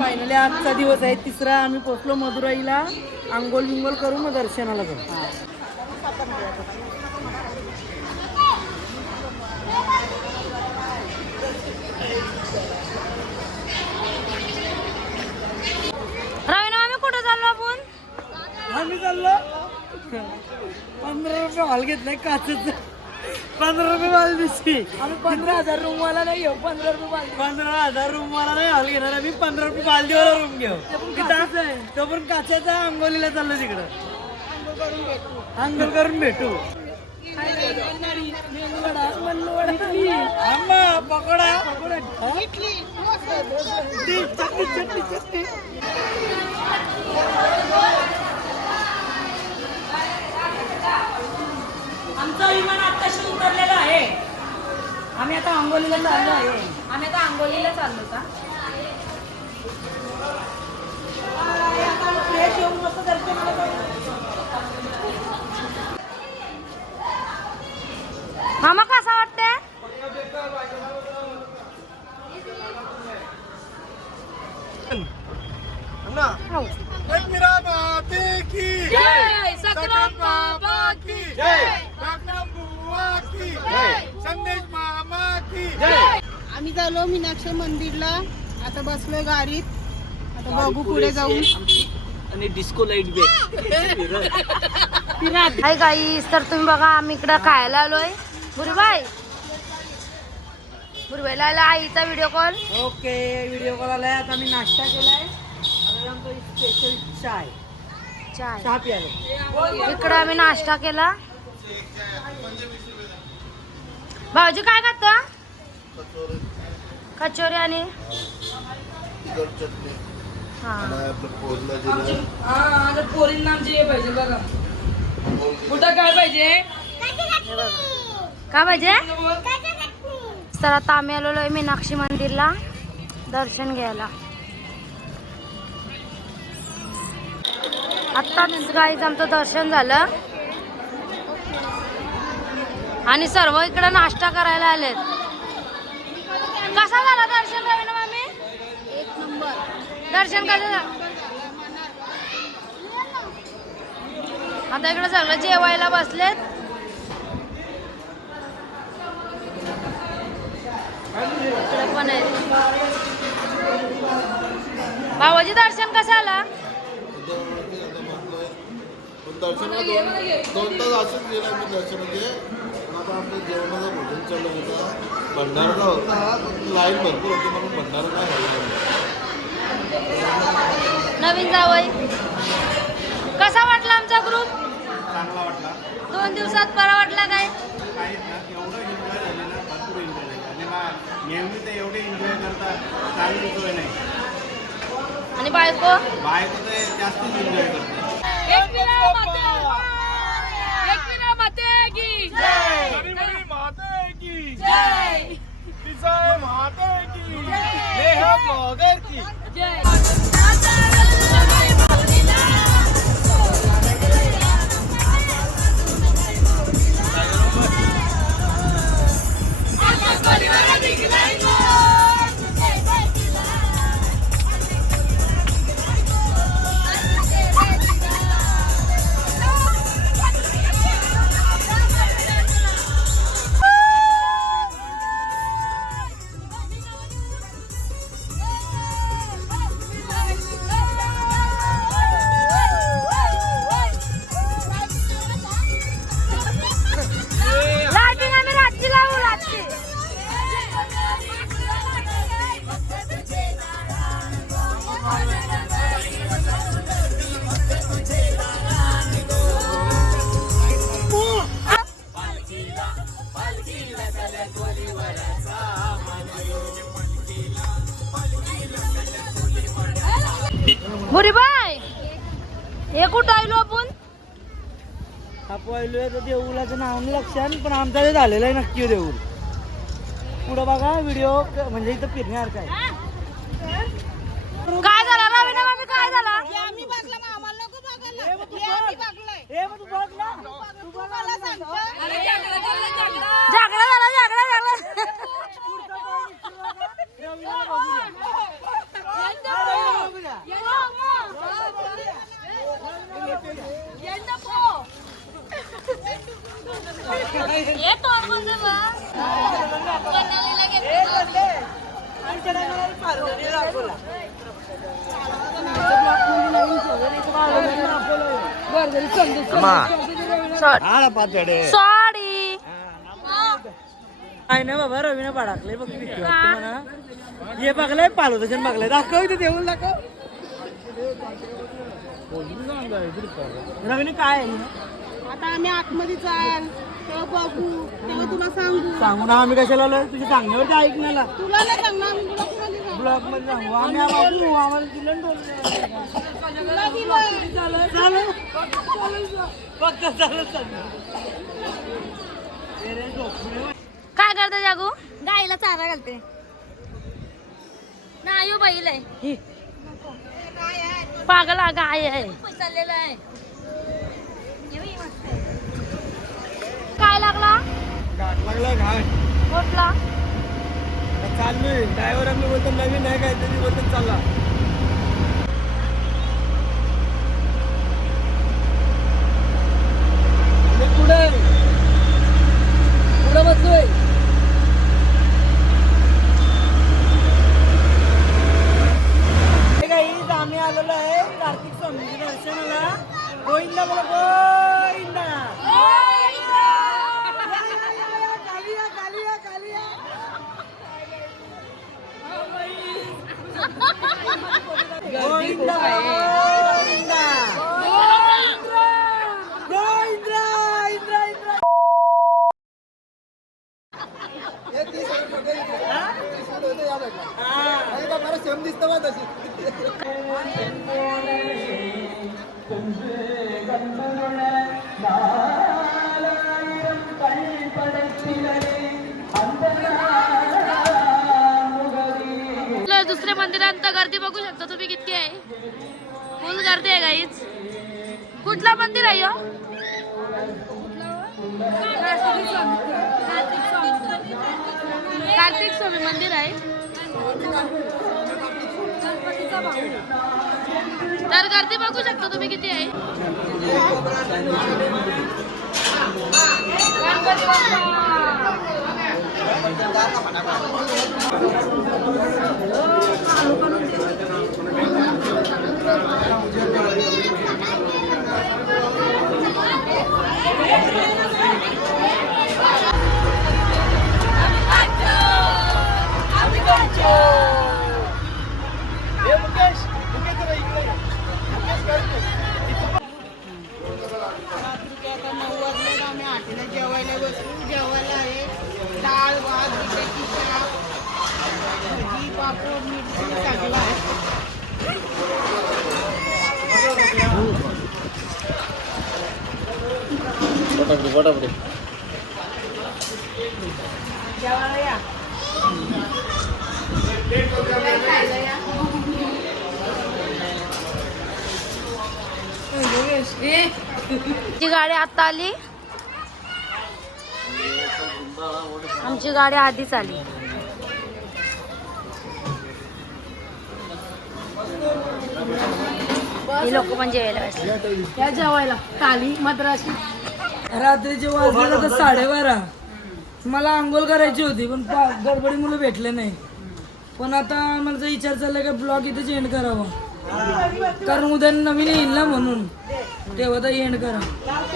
Finally आजचा दिवस आहे तिसरा. आम्ही पोहोचलो मदुराईला. आंघोळ बिंगोल करून मग दर्शनाला जाऊ. कुठे चाललो आपण? आम्ही चाललो 15 रुपये हॉल घेतलाय काचेच. 15 रुपये बाल दिसती. आम्ही 15,000 रूम वाला नाही घेऊ. 15,000 रूम वाला नाही हॉल घेणार. आम्ही 15 रुपये बालदीवाला रूम घेऊ. तो पण काचाचा. आंघोलीला चाललो तिकडं. आंघोळ करून भेटू. पकोडा चटणी. आमचं विमान आत्ताशी उतरलेलं आहे. आम्ही आता आंघोलीला चाललो आहे. का? मामा कसा वाटते? आम्ही चाललो मीनाक्षी मंदिरला. आता बसलोय गाडीत. आता बघू पुढे जाऊन. आणि डिस्को लाईट हाय गाईस, तर तुम्ही बघा आम्ही इकडं खायला आलोय. बुरबाईला आला आईचा video call. Okay, video call आलाय. आता मी नाश्ता केलाय. आता स्पेशल चहा प्यायला. इकडं आम्ही नाश्ता केला. भाऊजी काय खाता? कचोरी आणि पोरींना आमचे पाहिजे बघा. कुठं काय पाहिजे? काय पाहिजे? तर आता आम्ही आलेलो आहे मीनाक्षी मंदिरला दर्शन घ्यायला. आत्ताच गाईज आमचं दर्शन झालं आणि सर्व इकडे नाश्ता करायला आलेत. कसा झाला दर्शन रवीना मामी? एक नंबर. दर्शन कसं झालं? आता इकडे सगळं जेवायला बसलेत. इकडे पण आहे. बाबाजी दर्शन कसं आला? दर्शन 2 तास असंच गेला मी दर्शनाचे. आता आपलं जेवणाचं भोजन चालू होतं. भंडारा होता. लाईन भरपूर होती म्हणून भंडारा काय नवीन जावई कसा वाटला आमचा ग्रुप? चांगला वाटला. 2 दिवसात बरा वाटला काय? काहीच ना एवढं एन्जॉय झाले ना, भरपूर एन्जॉय झाले. आणि नेहमी ते एवढे एन्जॉय करतात चांगली सोय नाही. आणि बायको ते जास्तच एन्जॉय करते. बुरीबाई हे कुठं आलो आपण? आपण तर देऊळाचं नाव नाही लक्षात, पण आमचा ते झालेलं आहे नक्की देऊळ. पुढं बघा व्हिडिओ म्हणजे इथं फिरण्यासारखं आहे. काय झालं रवीना मामी? काय झालं? आम्ही बघला मग आम्हाला नको बघायला. हे आम्ही बघलोय. हे मग तू बघ ना. तू मला सांगतो. जागला झाला. रवीना बघूया. हे तोड म्हणजे सॉरी काय नाही बाबा रवीने पाडाकले बघ भीती वाटते मला. हे बघलंय पालो तसं बघलंय दाखव इथे देऊन दाखव. रवीने काय आहे? आता आम्ही आतमध्ये जाल तेव्हा बघू तेव्हा तुला सांगू. सांगू ना आम्ही कशाला आलोय तुझ्या सांगण्यावरती ऐकण्याला. तुला नाही सांगणार आम्ही ब्लॉक मध्ये जाऊ. ब्लॉक मध्ये सांगू आम्ही बघू आम्हाला दिलं तुला दिलं. चालेल फक्त चालेल काय करते जागू गाईला चारा घालते नाही बैल आहे पागला गाय आहे चाललेला आहे काय लागला लागलाय घाट कुठला चाललोय ड्रायव्हर आम्ही बोलतो नवीन आहे काय तरी बोलतो चालला. पुढे पुढे बसलोय. आम्ही आलेलो आहे कार्तिक स्वामीच्या दर्शनाला. गोविंदा बोला गोविंदा. कालिया कालिया कालिया गोविंदा गोविंदा गोविंदा इंद्रा इंद्रा. दुसऱ्या मंदिरात गर्दी बघू शकता तुम्ही किती आहे. फुल गर्दी आहे गाईच. कुठला मंदिर आहे ह्यो? कार्तिक स्वामी मंदिर आहे. तर गर्दी बघू शकता तुम्ही किती आहे. जेवायला बसू. जेवायला आहे डाळ भात बिटाची शाक भाजी पापड मिरची सगळं आहे. जेवायला या. आमची गाडी आता आली. आमची गाडी आधीच आली. ही लोक पण जेवायला बसले. या जेवायला काली मद्रासी. रात्रीचे वाजले तर 12:30. मला आंघोळ करायची होती पण गडबडी मुलं भेटले नाही. पण आता मला विचार चाललाय का ब्लॉग इथेच एंड करावा कारण उद्या नवीन येईल ना म्हणून तेव्हा तर एंड करा.